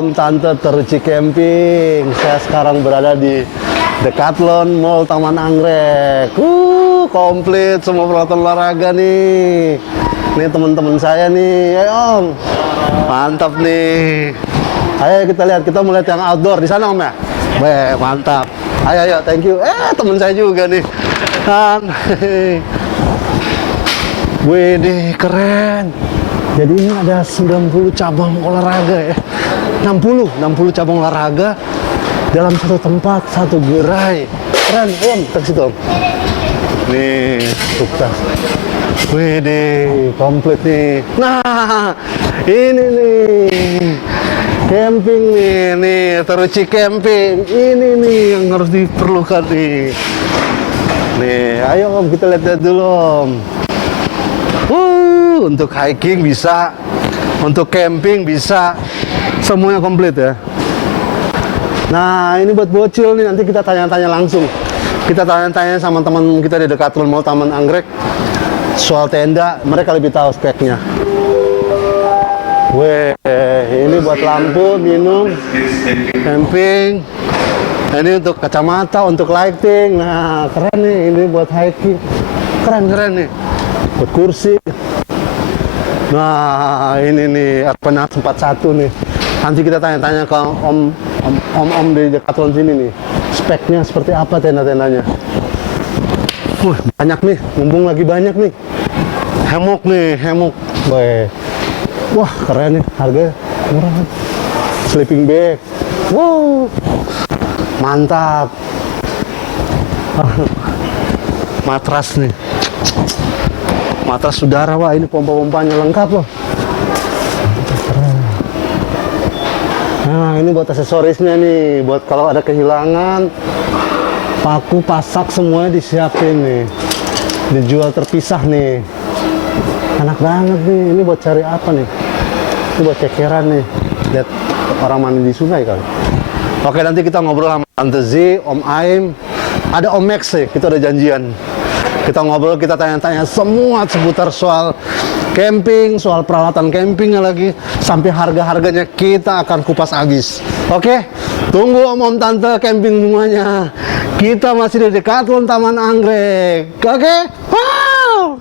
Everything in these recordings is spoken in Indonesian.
Om Tante Teruci Camping. Saya sekarang berada di Decathlon Mall Taman Anggrek. Komplit semua peralatan olahraga nih. Nih teman-teman saya nih. Ayo Om. Mantap nih. Ayo kita lihat, kita mau lihat yang outdoor di sana Om ya. Weh, mantap. Ayo, thank you. Teman saya juga nih. Kan. Wih, keren. Jadi ini ada 90 cabang olahraga ya. 60 cabang olahraga dalam satu tempat, satu gerai. Keren, Om. Kita situ, Om. Nih, sukses. Wih, komplit nih. Nah, ini nih. Camping nih, Teruci Camping. Ini nih yang harus diperlukan nih. Nih, ayo Om, kita lihat dulu Om. Untuk hiking bisa, untuk camping bisa, semuanya komplit ya. Nah, ini buat bocil nih, nanti kita tanya-tanya langsung. Kita tanya-tanya sama teman kita di Decathlon Mall Taman Anggrek soal tenda, mereka lebih tahu speknya. Weh, ini buat lampu, minum, camping. Ini untuk kacamata, untuk lighting. Nah, keren nih, ini buat hiking. Keren nih. Buat kursi. Nah, ini nih Arpenas 41 nih. Nanti kita tanya-tanya ke om di Decathlon sini nih. Speknya seperti apa tenda-tendanya. Banyak nih, mumpung lagi banyak nih. Hammock nih, hammock. Wah, keren nih, harganya murah kan. Sleeping bag. Wow. Mantap. Matras nih. Matras udara, wah ini pompa-pompanya lengkap loh. Nah, ini buat aksesorisnya nih, buat kalau ada kehilangan, paku, pasak semuanya disiapin nih. Dijual terpisah nih. Enak banget nih, ini buat cari apa nih? Ini buat cekeran nih. Lihat orang mandi di sungai kali. Oke, nanti kita ngobrol sama Tante Z, Om Aim, ada Om Max nih, kita ada janjian. Kita ngobrol, kita tanya-tanya semua seputar soal camping, soal peralatan campingnya lagi, sampai harga-harganya kita akan kupas habis. Oke, tunggu Om Tante camping semuanya. Kita masih di Decathlon Taman Anggrek. Oke? Wow!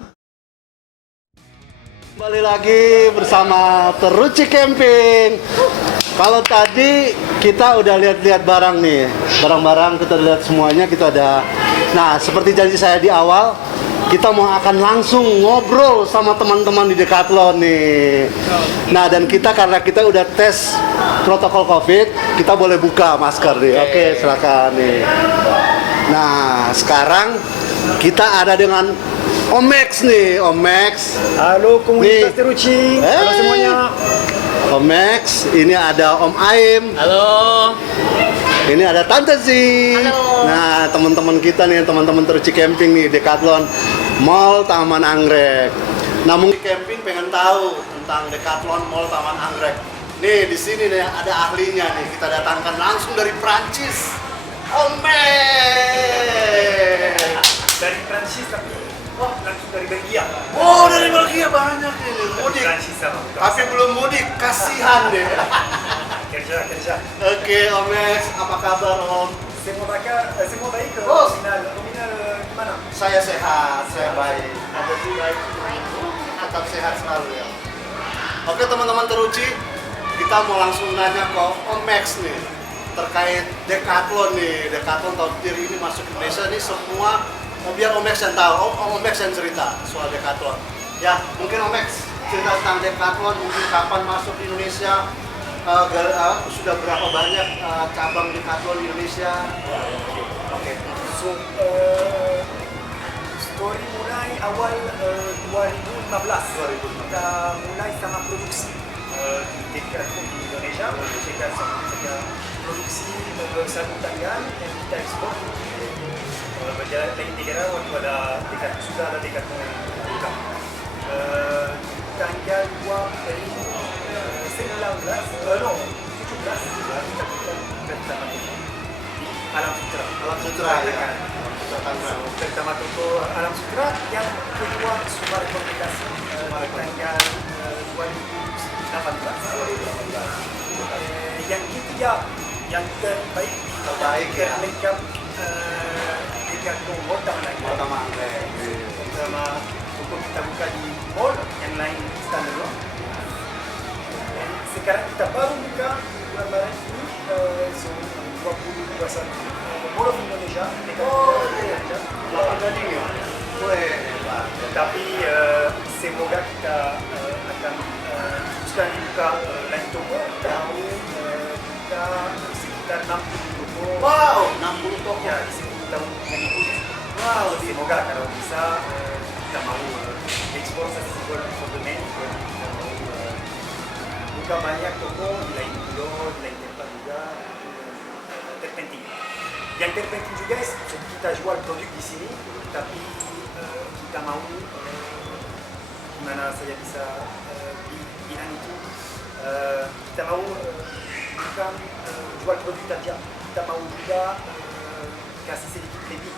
Kembali lagi bersama Teruci Camping. Kalau tadi kita udah lihat-lihat barang nih, barang-barang kita lihat semuanya, kita ada. Nah, seperti janji saya di awal, kita mau akan langsung ngobrol sama teman-teman di Decathlon nih. Nah, dan kita karena kita udah tes protokol COVID, kita boleh buka masker nih. Oke, silakan nih. Nah, sekarang kita ada dengan Om Max nih, Om Max. Halo komunitas Teruci. Halo semuanya. Om Max, ini ada Om Aim. Halo. Ini ada Tante Z. Halo. Nah, teman-teman kita nih, teman-teman Teruci Camping nih, Decathlon Mall Taman Anggrek. Nah, mungkin camping pengen tahu tentang Decathlon Mall Taman Anggrek. Nih, di sini nih ada ahlinya nih, kita datangkan langsung dari Prancis. Om Max. Dari Prancis tapi langsung dari Belgia. Oh, dari Belgia banyak ini. Mudik. Prancis sama. Tapi belum mudik, kasihan deh. Kerja. Oke, Om Max, apa kabar Om? Semua baik. Oh. Nominal gimana? Saya sehat, saya baik. Ada sih baik. Tetap sehat selalu ya. Oke teman-teman Teruci, kita mau langsung nanya ke Om Max nih terkait Decathlon nih. Decathlon tahun ini masuk Indonesia nih semua. Biar Om Max yang tahu, Om Max yang cerita soal Decathlon. Ya, mungkin Om Max cerita tentang Decathlon, mungkin kapan masuk di Indonesia, sudah berapa banyak cabang Decathlon di Indonesia. Oke. So, story mulai awal 2015. Kita mulai sama produksi Decathlon di Indonesia. Kita produksi sabun tangan yang kita ekspor. Berjalan lagi 3 tahun waktu ada Decathlon, sudah ada Decathlon yang buka. Tanggal 17 kita Alam Sutra. Alam Sutra ya. Pertama toko Alam Sutra, yang kedua Sumber Komunikasi tanggal 2018. Yang ya yang terbaik, terlengkap dengan Kota Mangrove. Sama toko kita buka di mall yang lain standalone. Dan sekarang kita baru buka bulan ini, so 2021 Mall of Indonesia. Tapi semoga kita akan teruskan buka lain toko. Kita sekitar 60 toko. Wow, 60 toko. Ya, di 10 tahun yang ikut. Wow, Semoga kalau bisa kita mau ekspor sustainable konsumen, kita mau buka banyak toko di lain pulau, di lain tempat juga. Terpenting. Yang terpenting juga kita jual produk di sini, tapi kita mau gimana saya bisa bilang itu, kita mau bukan jual produk saja, kita mau juga kasih sedikit lebih.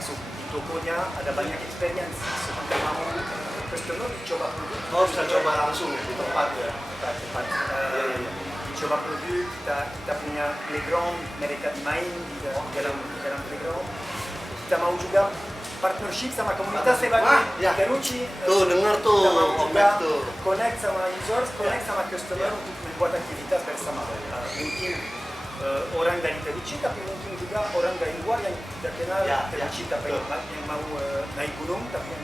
So, di tokonya ada banyak experience. So, kita mau customer coba produk. Oh, bisa coba langsung ya, di tempat ya. Tempat. Coba produk, kita punya playground, mereka dimain di dalam playground. Kita mau juga partnership sama komunitas sebagai Terucci. Tuh, dengar tuh, kita mau juga tuh. connect sama users, connect sama customer untuk membuat aktivitas bersama. Mungkin orang dari Terucci, tapi mungkin juga orang dari luar yang tidak kenal Terucci, tapi yang mau naik gunung, tapi yang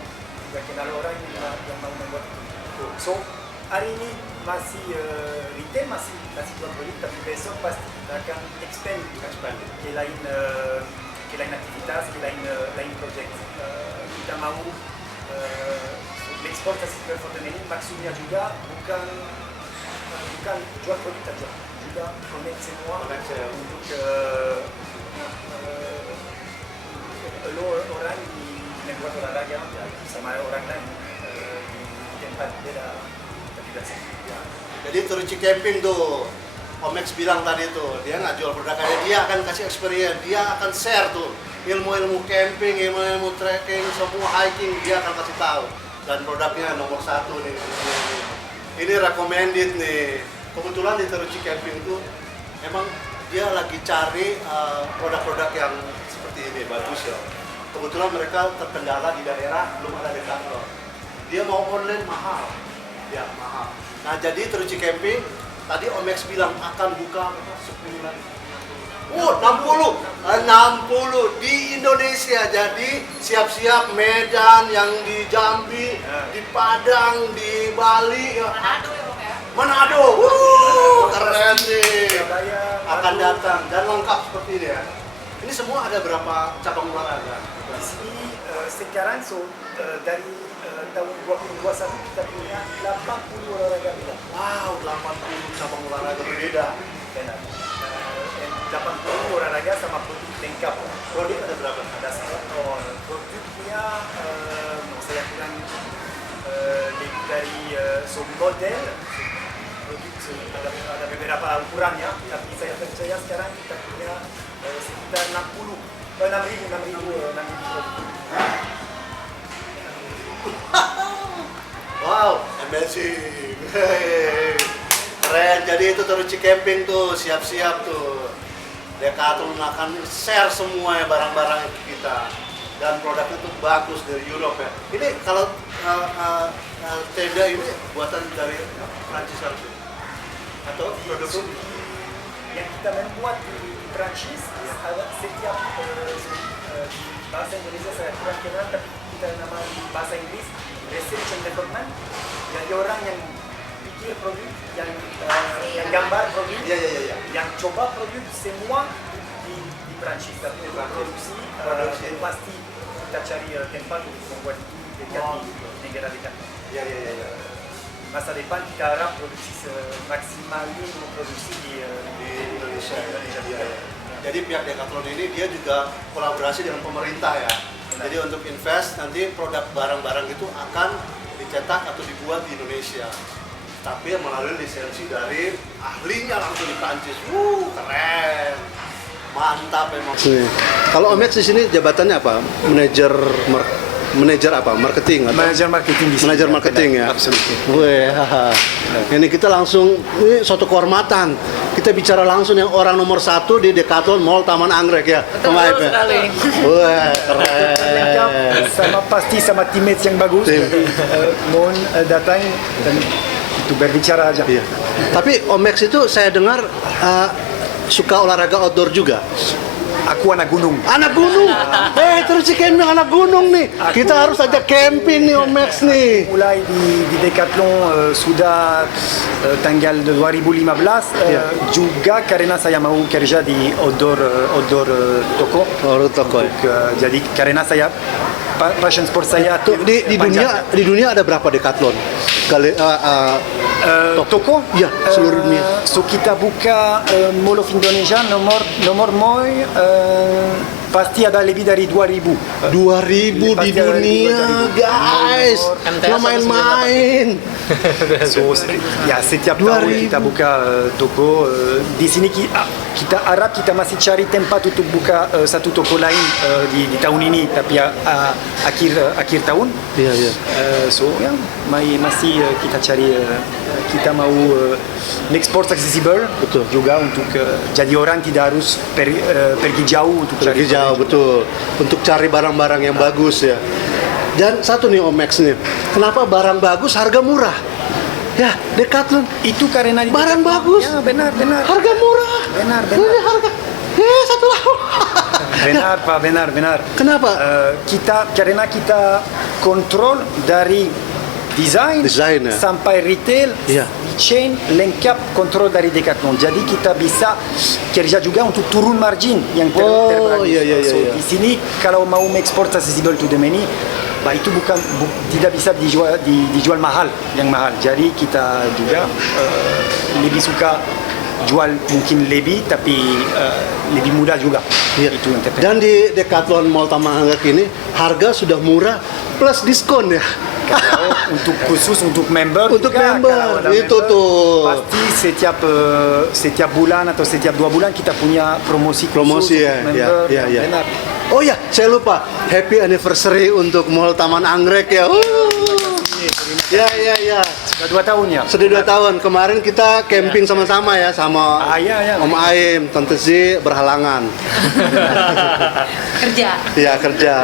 tidak kenal orang yang mau membuat itu. So, hari ini masih retail, masih jual produk, tapi besok pasti kita akan expand ke lain aktivitas, ke lain project. Kita mau eksportasi ke Fortune ini maksudnya juga bukan jual produk saja, juga connect semua untuk orang di membuat olahraga sama orang lain di tempat beda. Jadi Terucci Camping tuh, Om Max bilang tadi tuh, dia nggak jual produk aja, dia akan kasih experience, dia akan share tuh ilmu-ilmu camping, ilmu-ilmu trekking, semua hiking dia akan kasih tahu. Dan produknya nomor 1 nih. Ini recommended nih. Kebetulan di Terucci Camping tuh, emang dia lagi cari produk-produk yang seperti ini, bagus ya. Kebetulan mereka terkendala di daerah, belum ada Decathlon. Dia mau online mahal. Ya, mahal. Nah, jadi Terucci Camping tadi Om Max bilang akan buka 10 lagi. 60 di Indonesia. Jadi siap-siap Medan, yang di Jambi, di Padang, di Bali, Manado. Keren sih. Akan datang dan lengkap seperti ini ya. Ini semua ada berapa cabang olahraga? Di sini sekarang dari tahun 2021 kita punya 80 olahraga beda. Wow, 80 cabang olahraga berbeda. 80 olahraga sama produk lengkap. Produk ada berapa? Ada produknya, saya bilang lebih dari model. Produk ada beberapa ukurannya, tapi saya percaya sekarang kita punya sekitar 6.000 produk. Wow, amazing. Keren. Jadi itu Terucci Camping tuh, siap-siap tuh. Decathlon akan share semua ya barang-barang kita. Dan produknya tuh bagus dari Europe ya. Ini kalau tenda ini buatan dari Prancis harusnya? Atau produk yang kita membuat di Prancis, ada setiap bahasa Indonesia saya kurang kenal, tapi kita nama di bahasa Inggris research and development. Jadi orang yang pikir produk, yang gambar produk, yang coba produk semua di Prancis. Tapi produksi pasti kita cari tempat untuk membuat itu dekat di negara dekat. Masa depan kita harap produksi semaksimal memproduksi di Indonesia. Jadi pihak Decathlon ini dia juga kolaborasi dengan pemerintah ya. Jadi untuk invest nanti produk barang-barang itu akan dicetak atau dibuat di Indonesia. Tapi melalui lisensi dari ahlinya langsung di Prancis. Keren. Mantap emang. Kalau Om Max di sini jabatannya apa? Manajer manajer apa? Marketing atau? Manager marketing di sini. Manajer marketing ya. Absolutely. Wih, haha. Ini kita langsung, ini suatu kehormatan. Kita bicara langsung yang orang nomor 1 di Decathlon Mall Taman Anggrek ya. Betul Om Aib ya? sekali. Wah, Lengkap, keren. sama pasti sama teammates yang bagus. Tim. Mohon datang dan itu berbicara aja. Iya. Tapi Om Max itu saya dengar suka olahraga outdoor juga. Aku anak gunung. Anak gunung. Terus si camping anak gunung nih. Kita harus ajak camping nih Om Max nih. Mulai di Decathlon sudah tanggal 2015 juga karena saya mau kerja di outdoor toko. Oh, toko. Jadi karena saya passion sport saya Tuh, di dunia ada berapa Decathlon? toko? Iya, seluruh dunia. So kita buka Mall of Indonesia nomor mall pasti ada lebih dari 2000. 2000 di dunia, guys. Nggak main-main. So, ya setiap tahun 2000. kita buka toko. Di sini kita harap kita masih cari tempat untuk buka satu toko lain di tahun ini, tapi akhir tahun. Iya, iya. So ya masih kita cari kita mau make sports accessible. Betul. Juga untuk jadi orang tidak harus pergi jauh untuk Pergi jauh, betul. Untuk cari barang-barang yang bagus ya. Dan satu nih Om Max nih, kenapa barang bagus harga murah? Ya, Decathlon itu karena di barang bagus, ya benar harga murah. benar Ini harga, satu lawan. benar Pak, benar. Kenapa? Karena kita kontrol dari desain Desain, ya. sampai retail, Iya. chain lengkap kontrol dari Decathlon. Jadi kita bisa kerja juga untuk turun margin yang terbagus. Iya. So, di sini kalau mau make sports accessible to the many, itu tidak bisa dijual mahal, yang mahal. Jadi kita juga lebih suka jual mungkin lebih, tapi lebih mudah juga. Iya. Itu yang terpenting. Dan di Decathlon Mall Taman Anggrek ini harga sudah murah plus diskon ya. Kalau untuk khusus untuk member Untuk juga, member, kalau ada itu tuh. pasti setiap bulan atau setiap 2 bulan kita punya promosi Promosi khusus ya, untuk member. ya. Benar. Oh ya, saya lupa. Happy anniversary untuk Mall Taman Anggrek ya. Ya. Sudah 2 tahun ya. Sudah 2 tahun. Kemarin kita camping sama-sama ya sama Iya. Om Aim, Tante Z berhalangan. Kerja. Iya, kerja.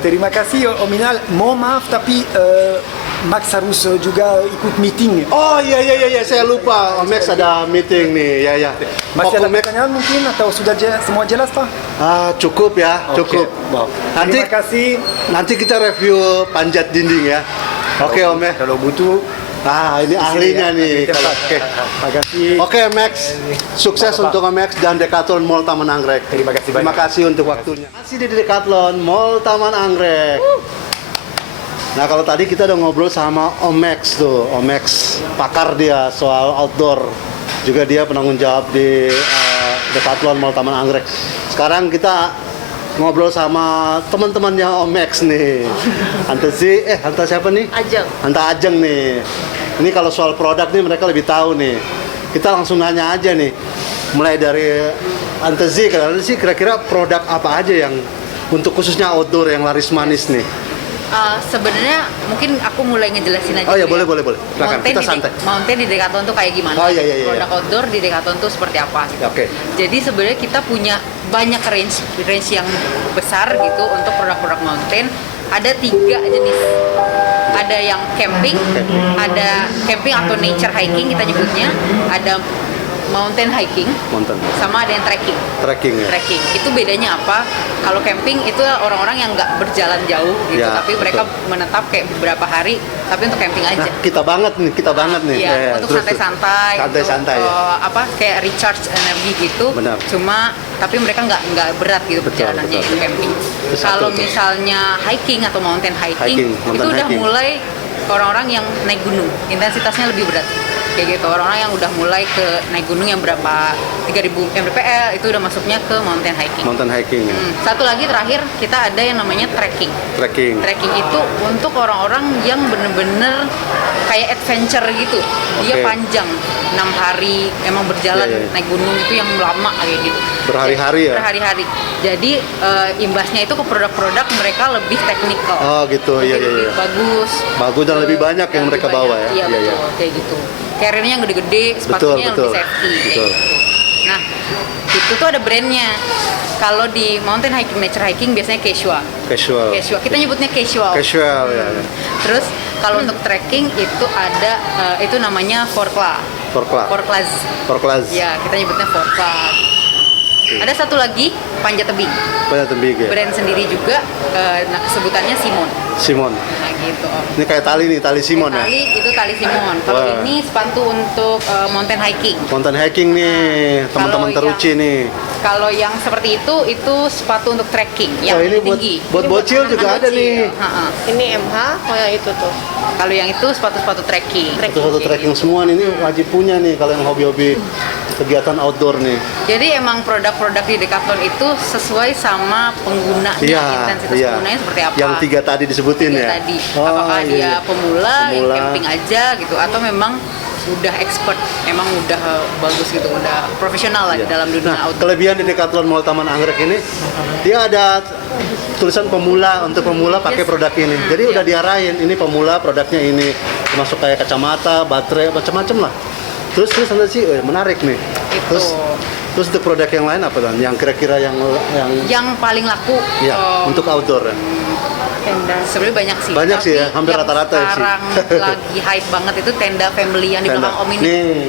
Terima kasih Om Inal. Mohon maaf tapi Max harus juga ikut meeting. Oh iya, saya lupa. Om Max ada meeting nih. Ya. Masih Om ada Max. pertanyaan mungkin atau sudah semua jelas Pak? Cukup ya, cukup. Wow. Nanti Terima kasih. nanti kita review panjat dinding ya. Oke Om ya. Kalau butuh. Ini ahlinya nih. Oke. Terima kasih. Oke Max, sukses untuk Max dan Decathlon Mall Taman Anggrek. Terima kasih banyak. Terima kasih untuk waktunya. Masih di Decathlon Mall Taman Anggrek. Nah kalau tadi kita udah ngobrol sama Om Max tuh, Om Max pakar dia soal outdoor. Juga dia penanggung jawab di Decathlon Mall Taman Anggrek. Sekarang kita ngobrol sama teman-temannya Om Max nih. Hanta siapa nih? Ajeng. Hanta Ajeng nih. Ini kalau soal produk nih mereka lebih tahu nih. Kita langsung nanya aja nih. Mulai dari Hanta Z, kira-kira produk apa aja yang untuk khususnya outdoor yang laris manis nih? Sebenarnya mungkin aku mulai ngejelasin aja. Oh iya, dulu ya. boleh. Silakan, kita santai. Mountain di Decathlon tuh kayak gimana? Oh, iya. Produk outdoor di Decathlon tuh seperti apa? Gitu. Oke. Jadi sebenarnya kita punya banyak range yang besar gitu untuk produk-produk mountain. Ada 3 jenis. Ada yang camping, ada camping atau nature hiking kita nyebutnya, ada mountain hiking, sama ada yang trekking. Trekking ya. Trekking itu bedanya apa? Kalau camping itu orang-orang yang nggak berjalan jauh gitu, Ya, tapi mereka betul. menetap kayak beberapa hari, tapi untuk camping aja. Nah, kita banget nih. Iya, Ya, untuk terus, santai-santai, Santai-santai untuk, ya. kayak recharge energi gitu. Benar. Cuma tapi mereka nggak berat gitu Betul, perjalanannya betul. itu camping. Itu satu Kalau tuh. misalnya hiking atau mountain hiking, Mountain itu udah hiking. mulai orang-orang yang naik gunung, intensitasnya lebih berat. kayak gitu. Orang-orang yang udah mulai ke naik gunung yang berapa 3000 mdpl itu udah masuknya ke mountain hiking. Mountain hiking ya. Satu lagi terakhir kita ada yang namanya trekking. Trekking. Trekking itu untuk orang-orang yang bener-bener kayak adventure gitu. Dia Oke. panjang, 6 hari emang berjalan Iya, iya. naik gunung itu yang lama kayak gitu. Berhari-hari ya? Berhari-hari. Jadi imbasnya itu ke produk-produk mereka lebih teknikal. Oh gitu, iya iya Lebih iya. bagus. Bagus dan lebih banyak yang lebih mereka bawa ya? Iya, Iya, iya. betul, kayak gitu. Carrier-nya yang gede-gede, sepatunya yang betul. lebih safety kayak Betul. gitu. Nah, itu tuh ada brandnya. Kalau di mountain hiking, nature hiking biasanya Quechua. Casual. Quechua. Kita nyebutnya casual. Casual ya. ya. Terus kalau untuk trekking itu ada itu namanya Forkla. Forkla. Forklas. Forklas. Ya, kita nyebutnya Forkla. Ada satu lagi Panjat Tebing. Banyak tebing ya. Brand sendiri juga nah sebutannya Simon. Simon. Nah, gitu. Ini kayak tali nih, tali Simon ya. Tali itu tali Simon. Kalau Wah. ini sepatu untuk mountain hiking. Mountain hiking nih, teman-teman Kalau teruci nih. Kalau yang seperti itu sepatu untuk trekking yang Oh, ini tinggi. buat bocil juga ada nih. Ha-ha. Ini MH, oh yang itu tuh. Kalau yang itu sepatu-sepatu trekking. Satu-satu trekking semua nih, ini wajib punya nih kalau yang hobi-hobi kegiatan outdoor nih. Jadi emang produk-produk di Decathlon itu sesuai sama penggunanya, intensitas penggunanya seperti apa. Yang 3 tadi disebutin Tiga ya. tadi. Oh, Apakah iya, dia iya. pemula, yang Pemula. camping aja gitu, atau memang udah expert, emang udah bagus gitu, udah profesional lah di dalam dunia Nah, outdoor. kelebihan di Decathlon Mall Taman Anggrek ini, dia ada tulisan pemula, untuk pemula pakai Yes. produk ini. Jadi Iya. udah diarahin, ini pemula produknya ini, termasuk kayak kacamata, baterai, macam-macam lah. Terus nanti sih menarik nih. Itu. Terus untuk produk yang lain apa dan yang kira-kira yang Yang paling laku ya untuk outdoor ya. Tenda. sebenarnya banyak sih. Banyak sih ya, Tapi hampir yang rata-rata ya sih. sekarang lagi hype banget itu tenda family yang di Tenda. belakang Om ini. Nih,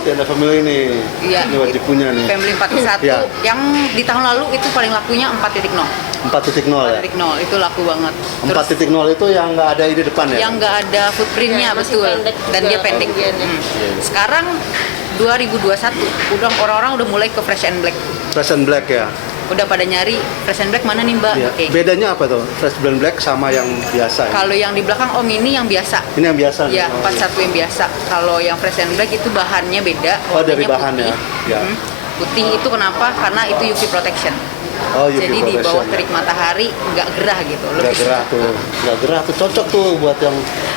tenda family nih. Iya, Ini wajib punya nih. Family 41 Iya. yang di tahun lalu itu paling lakunya 4.0. 4.0 ya. 4.0 itu laku banget. Terus 4.0 itu yang nggak ada di depan ya. yang nggak ada footprintnya Ya, masih betul pendek dan juga dia pendek. bagiannya. Sekarang 2021 udah orang-orang udah mulai ke fresh and black. Fresh and black ya. Udah pada nyari fresh and black mana nih Mbak? Iya. Oke. Bedanya apa tuh? Fresh and black sama yang biasa. Ya? Kalau yang di belakang Om ini yang biasa. Ini yang biasa. Ya, nih? 41 yang biasa. Kalau yang fresh and black itu bahannya beda. Oh, dari warnanya bahannya. putih. Ya. Putih itu kenapa? Karena itu UV protection. Oh, UV Jadi di bawah protection, terik matahari nggak gerah gitu. Nggak gerah tuh. Nggak gerah tuh. Cocok tuh buat yang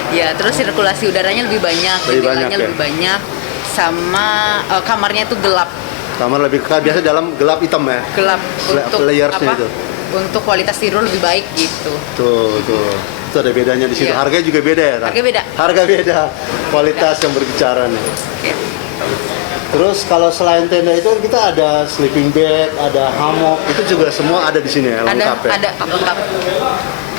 Ya, terus sirkulasi udaranya lebih banyak, Lebih banyak, jendelanya ya? lebih banyak, sama kamarnya itu gelap, kamar lebih biasa dalam gelap hitam ya. gelap untuk Layersnya apa? itu. Untuk kualitas tidur lebih baik gitu. Tuh. Itu ada bedanya di situ. Iya. Harganya juga beda ya, Tak? Harga beda. Harga beda. Kualitas yang berbicara nih. Ya. Terus kalau selain tenda itu kan kita ada sleeping bag, ada hammock, itu juga semua ada di sini ya, lengkap ya. Ada lengkap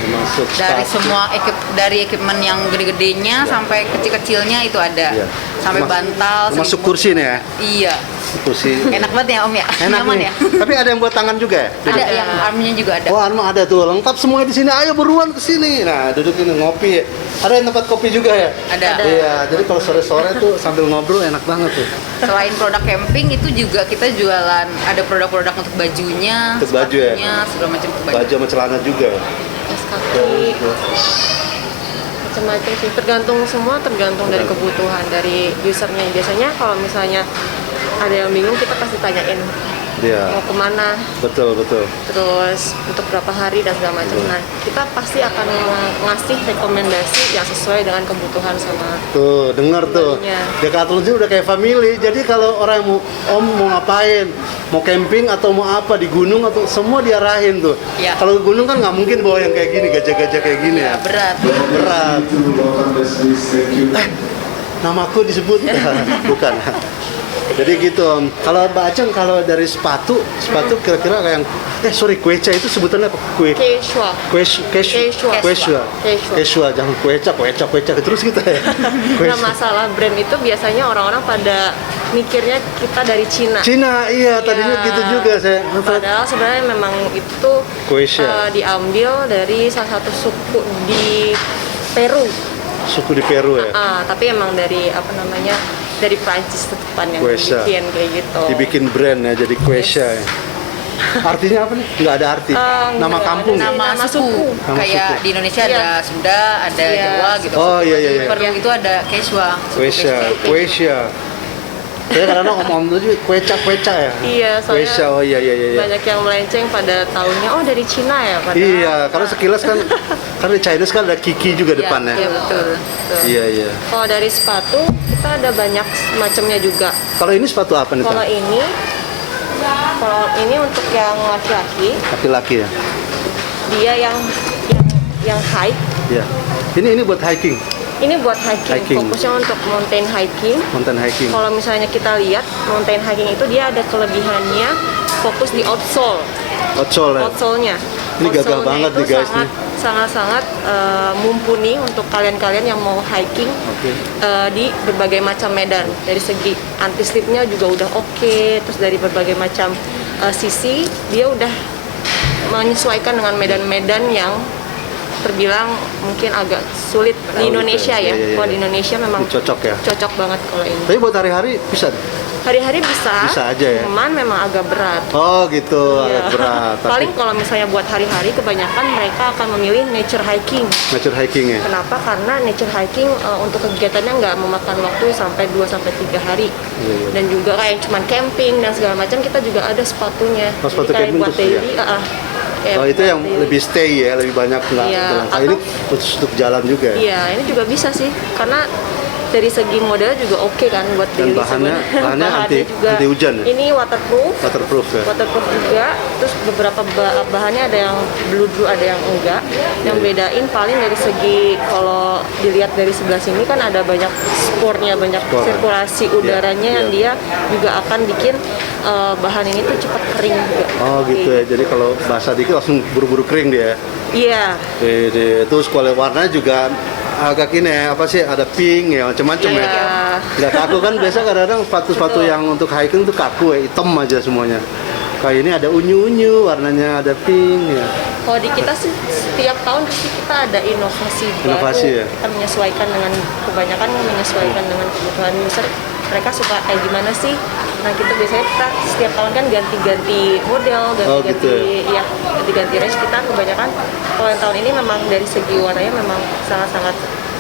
Masuk dari sepatu. semua equipment yang gede-gedenya sampai kecil-kecilnya itu ada. Iya. Sampai bantal, Masuk selimut. kursi nih ya. Iya. Kursi. Enak banget ya Om ya. Enak Nyaman nih. ya. Tapi ada yang buat tangan juga ya? Ada yang armnya juga ada. Wah, emang ada tuh, lengkap semua di sini. Ayo buruan ke sini. Nah, duduk ini ngopi. Ada yang tempat kopi juga ya? Ada. Iya, jadi kalau sore-sore tuh sambil ngobrol enak banget tuh. Selain produk camping itu juga kita jualan ada produk-produk untuk bajunya, Untuk baju ya? sepatunya, segala macam untuk baju. Baju sama celana juga ya. Kaos kaki, macam-macam sih. Tergantung semua, tergantung dari kebutuhan dari usernya. Biasanya kalau misalnya ada yang bingung kita pasti tanyain Iya, mau kemana, betul. terus untuk berapa hari dan segala macam. Nah, kita pasti akan ngasih rekomendasi yang sesuai dengan kebutuhan sama Tuh, denger tuh. Bajunya. Decathlon sih udah kayak family. Jadi kalau orang mau mau ngapain, mau camping atau mau apa di gunung atau semua diarahin tuh. Iya. Kalau gunung kan nggak mungkin bawa yang kayak gini, gajah-gajah kayak gini ya. Berat. Berat. Namaku disebut bukan. Jadi gitu Om. Kalau Mbak Aceng kalau dari sepatu kira-kira kayak yang Quechua itu sebutannya apa? casual. Quechua, jangan Quechua terus gitu ya. Nah, masalah brand itu biasanya orang-orang pada mikirnya kita dari Cina. Cina, iya tadinya Iya. gitu juga saya. Padahal sebenarnya memang itu Quechua. diambil dari salah satu suku di Peru. Suku di Peru ya. Tapi emang dari apa namanya dari Prancis tetepan yang Quechua. bikin kayak gitu. Dibikin brand ya jadi Quechua ya. Artinya apa nih? Nggak ada arti. Nama nggak kampung ada ya? Nama Nama suku. suku. Nama Kayak suku. di Indonesia Iya. ada Sunda, ada Iya. Jawa gitu. Oh, iya, iya, iya. Perlu itu ada Quechua. suku Kuesha, Quechua. Kuesha. Saya kadang-kadang om-om tuh juga kueca ya. Iya, soalnya Kuesha, oh iya iya iya. banyak yang melenceng pada tahunnya oh dari Cina ya, padahal Iya, karena sekilas kan karena di Chinese kan ada Kiki juga Iya, depannya. iya, betul. Iya iya. kalau dari sepatu kita ada banyak macamnya juga. Kalau ini sepatu apa nih, Kalau Tan? ini untuk yang laki-laki, Laki-laki ya. dia yang high. Iya. Ini buat hiking, Ini buat hiking, Hiking. fokusnya untuk mountain hiking. mountain hiking. Kalau misalnya kita lihat mountain hiking itu dia ada kelebihannya fokus di outsole. Outsole ya. Outsole-nya. Ini gagah Outsole-nya banget itu nih, guys, nih. sangat mumpuni untuk kalian-kalian yang mau hiking Oke. di berbagai macam medan. Dari segi anti slipnya juga udah oke, terus dari berbagai macam sisi dia udah menyesuaikan dengan medan-medan yang terbilang mungkin agak sulit Oh, di gitu Indonesia ya. ya. Iya, iya, Kalau di iya. Indonesia memang Ini cocok ya. cocok banget kalau ini. Tapi buat hari-hari bisa. Hari-hari bisa, Bisa aja ya? cuman memang agak berat. Oh gitu, Iya. agak berat. Tapi Paling kalau misalnya buat hari-hari kebanyakan mereka akan memilih nature hiking. nature hiking ya. Kenapa? Karena nature hiking untuk kegiatannya nggak memakan waktu sampai 2-3 hari. Iya, iya. Dan juga kayak cuman camping dan segala macam kita juga ada sepatunya. Oh, sepatu Jadi kayak camping buat khusus ya? daily, kayak Oh itu buat yang daily. lebih stay ya, lebih banyak nggak Iya, pulang. Kalau ini atau- khusus untuk jalan juga ya. Iya, ini juga bisa sih. Karena dari segi model juga oke kan buat Dan daily bahannya- sebenarnya. bahannya anti- juga. anti hujan ya? Ini waterproof. Waterproof ya. Waterproof juga, terus beberapa bahannya ada yang blue ada yang enggak. Yang bedain paling dari segi kalau dilihat dari sebelah sini kan ada banyak spornya, banyak Spor. sirkulasi udaranya Iya, yang iya. dia juga akan bikin bahan ini tuh cepat kering juga. Oh gitu ya. Jadi kalau basah dikit langsung buru-buru kering dia. Iya. Terus kalau warnanya juga agak ini ya, apa sih, ada pink ya, macam-macam ya. Iya. Nggak kaku kan, biasa kadang-kadang sepatu-sepatu Betul. yang untuk hiking tuh kaku ya, hitam aja semuanya. Kayak ini ada unyu-unyu, warnanya ada pink ya. Kalau di kita sih setiap tahun pasti kita ada inovasi Inovasi baru. ya? Kita menyesuaikan dengan kebanyakan menyesuaikan dengan kebutuhan user. Mereka suka kayak gimana sih? Nah kita biasanya kita setiap tahun kan ganti-ganti model, ganti-ganti gitu ya ganti-ganti range. Kita kebanyakan kalau yang tahun ini memang dari segi warnanya memang sangat-sangat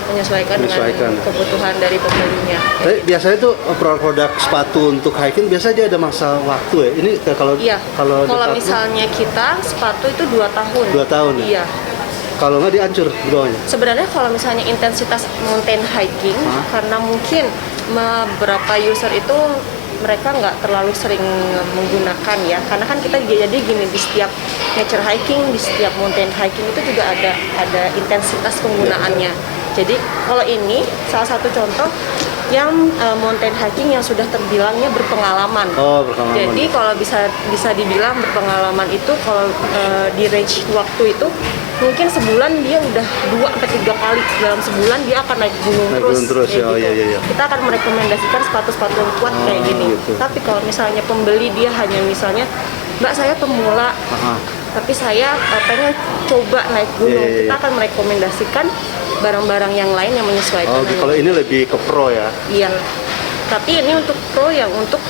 menyesuaikan Menyesuaikan. dengan kebutuhan dari pembelinya. Tapi biasanya tuh produk sepatu untuk hiking biasa dia ada masa waktu ya. Ini kalau Iya. kalau Kalau dekat- misalnya kita sepatu itu 2 tahun. 2 tahun ya? Iya. kalau nggak dihancur di bawahnya. Sebenarnya kalau misalnya intensitas mountain hiking, karena mungkin beberapa user itu mereka nggak terlalu sering menggunakan ya, karena kan kita jadi gini, di setiap nature hiking, di setiap mountain hiking itu juga ada intensitas penggunaannya. Jadi kalau ini salah satu contoh yang mountain hiking yang sudah terbilangnya berpengalaman. Oh, berpengalaman. Jadi kalau bisa dibilang berpengalaman itu kalau di range waktu itu mungkin sebulan dia udah 2-3 kali dalam sebulan dia akan naik gunung Naik terus. gunung terus, kayak ya. Oh, gitu. iya, iya. Kita akan merekomendasikan sepatu-sepatu yang kuat Oh, kayak gini. gitu. Tapi kalau misalnya pembeli dia hanya misalnya, Mbak saya pemula, Aha. tapi saya pengen coba naik gunung, Iya, iya, iya. kita akan merekomendasikan barang-barang yang lain yang menyesuaikan. Oh, dengan- kalau ini lebih ke pro ya. Iya. Tapi ini untuk pro yang untuk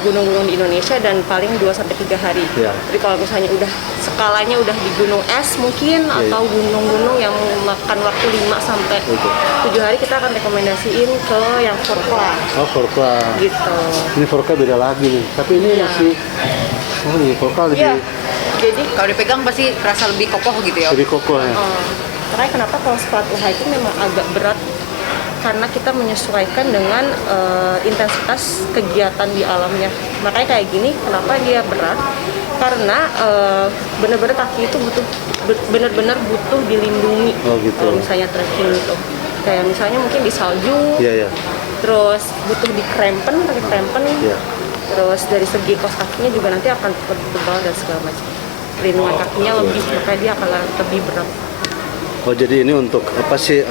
gunung-gunung di Indonesia dan paling 2-3 hari. Iya. Jadi kalau misalnya udah skalanya udah di gunung es mungkin Iya. atau gunung-gunung yang makan waktu 5-7 Oke. hari kita akan rekomendasiin ke yang Forkla Oh, Forkla. gitu. Ini Forkla beda lagi nih. Tapi ini Iya. masih oh, ini Forkla lebih Iya. Jadi Kalau dipegang pasti terasa lebih kokoh gitu ya. lebih kokoh ya. makanya kenapa kalau sepatu hiking memang agak berat karena kita menyesuaikan dengan intensitas kegiatan di alamnya. Makanya kayak gini, kenapa dia berat? Karena benar-benar kaki itu benar-benar butuh dilindungi. Oh, gitu. Kalau misalnya trekking gitu, kayak misalnya mungkin di salju, Iya, iya. terus butuh di krempen, pakai krempen. Iya. Terus dari segi kaos kakinya juga nanti akan tebal dan segala macam. Perlindungan kakinya lebih, makanya dia akan lebih berat. Oh, jadi ini untuk apa sih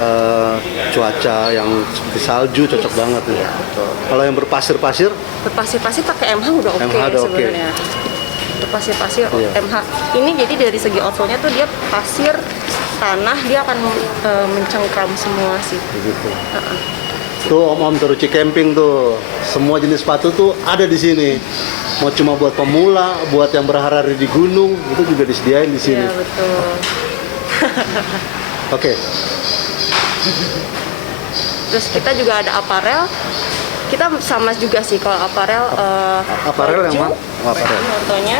cuaca yang seperti salju cocok banget nih. Iya, betul. Kalau yang berpasir-pasir, Berpasir-pasir pakai MH udah oke MH udah oke. sebenarnya. Berpasir-pasir Iya. MH. Ini jadi dari segi outsole-nya tuh dia pasir, tanah, dia akan mencengkram semua sih. begitu. Tuh om-om Teruci Camping tuh, semua jenis sepatu tuh ada di sini. mau cuma buat pemula, buat yang berhari-hari di gunung, itu juga disediain di sini. Iya, betul. Oke. Terus kita juga ada aparel. Kita sama juga sih kalau aparel. Aparel yang baju, mana? Oh, aparel. Contohnya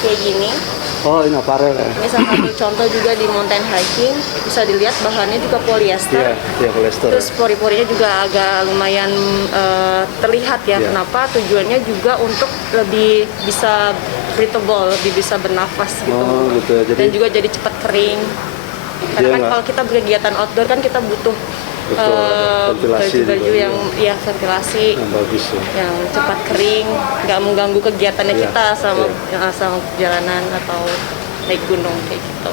kayak gini. Oh, ini aparel ya. Ini salah satu contoh juga di mountain hiking. Bisa dilihat bahannya juga polyester. Iya, polyester. Terus pori-porinya juga agak lumayan terlihat ya. Iya. Kenapa? Tujuannya juga untuk lebih bisa breathable, lebih bisa bernafas gitu. Oh, gitu. Dan juga jadi cepat kering. Karena Iya, kan nggak- kalau kita berkegiatan outdoor kan kita butuh Betul, ventilasi baju-baju juga, yang ya ventilasi yang bagus ya. yang cepat kering, nggak mengganggu kegiatannya Iya, kita sama iya. sama perjalanan atau naik gunung kayak gitu.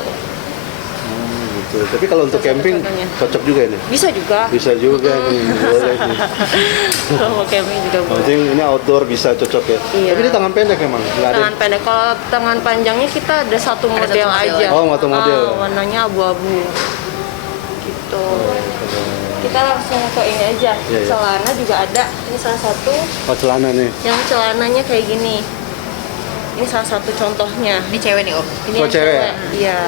Gitu. Tapi kalau untuk Salah satu camping contohnya. cocok juga ini. Bisa juga. Bisa juga nih, boleh nih. Kalau mau camping juga Yang boleh. penting ini outdoor bisa cocok ya. Iya. Tapi ini tangan pendek emang, nggak ada. Tangan pendek. Kalau tangan panjangnya kita ada satu model satu model aja. Oh, satu model. Warnanya abu-abu. Gitu. Kita langsung ke ini aja. Iya, iya. Celana juga ada. Ini salah satu Oh, celana nih. yang celananya kayak gini. Ini salah satu contohnya. Ini cewek nih Om. Ini Oh, yang cewek. Iya.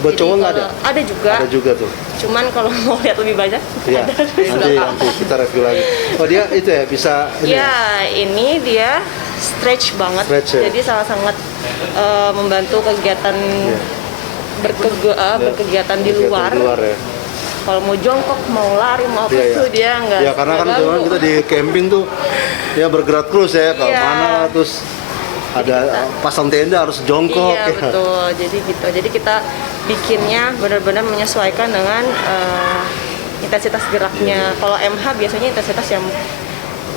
Buat Jadi cowok nggak ada? kalau- Ada juga. Ada juga tuh. Cuman kalau mau lihat lebih banyak, Iya. ada. Nanti kita review lagi. Oh, dia itu ya bisa ini. Ya, ini dia stretch banget. Stretch ya? Jadi sangat-sangat membantu kegiatan Iya. berkegiatan di luar. ya. Kalau mau jongkok, mau lari, mau apa Iya, tuh iya. dia nggak. Ya karena kan nggak kebetulan ganggu. kita di camping tuh ya bergerak terus ya ke Iya. mana terus ada pasang tenda harus jongkok Iya ya. betul. Jadi gitu. Jadi kita bikinnya benar-benar menyesuaikan dengan intensitas geraknya. Kalau MH biasanya intensitas yang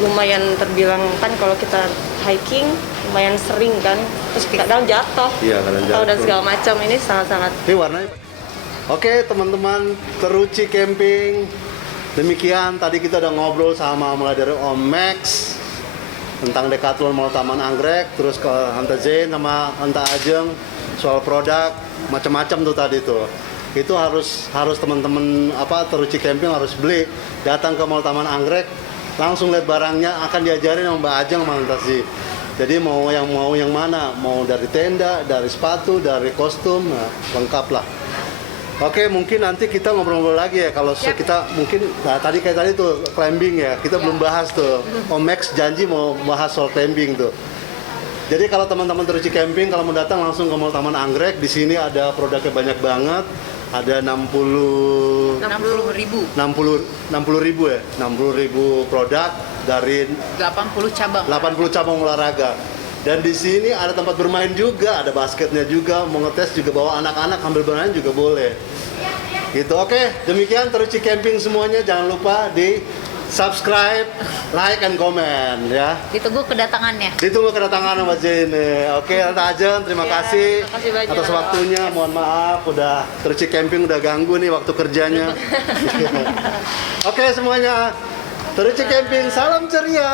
lumayan terbilang kan kalau kita hiking lumayan sering kan. Terus kadang jatuh. Iya, kadang Atau dan jatuh. segala macam ini sangat-sangat. Ini warnanya. Oke teman-teman, Teruci Camping. Demikian tadi kita udah ngobrol sama mulai dari Om Max tentang Decathlon Mall Taman Anggrek, terus ke Hanta Zain sama Hanta Ajeng soal produk macam-macam tuh tadi tuh. Itu harus teman-teman Teruci Camping harus beli, datang ke Mall Taman Anggrek, langsung lihat barangnya, akan diajarin sama Mbak Ajeng sama Hanta Zain. Jadi mau yang mana, mau dari tenda, dari sepatu, dari kostum, nah, lengkap lah. Oke, mungkin nanti kita ngobrol-ngobrol lagi ya kalau kita mungkin tadi tuh climbing ya. Kita belum bahas tuh. Om Max janji mau bahas soal climbing tuh. Jadi kalau teman-teman Teruci Camping kalau mau datang langsung ke Mall Taman Anggrek, di sini ada produknya banyak banget. Ada 60 ribu ya. 60 ribu produk dari 80 cabang. 80 cabang olahraga. Dan di sini ada tempat bermain juga, ada basketnya juga, mau ngetes juga bawa anak-anak ambil bermain juga boleh. Gitu, oke. Demikian Teruci Camping semuanya, jangan lupa di subscribe, like, and comment ya. Ditunggu kedatangannya. Ditunggu kedatangan Mbak Jane. Oke, Tante Ajeng, terima Ya, kasih terima kasih banyak. atas waktunya. Mohon maaf, udah Teruci Camping udah ganggu nih waktu kerjanya. Oke semuanya, Teruci Camping, salam ceria.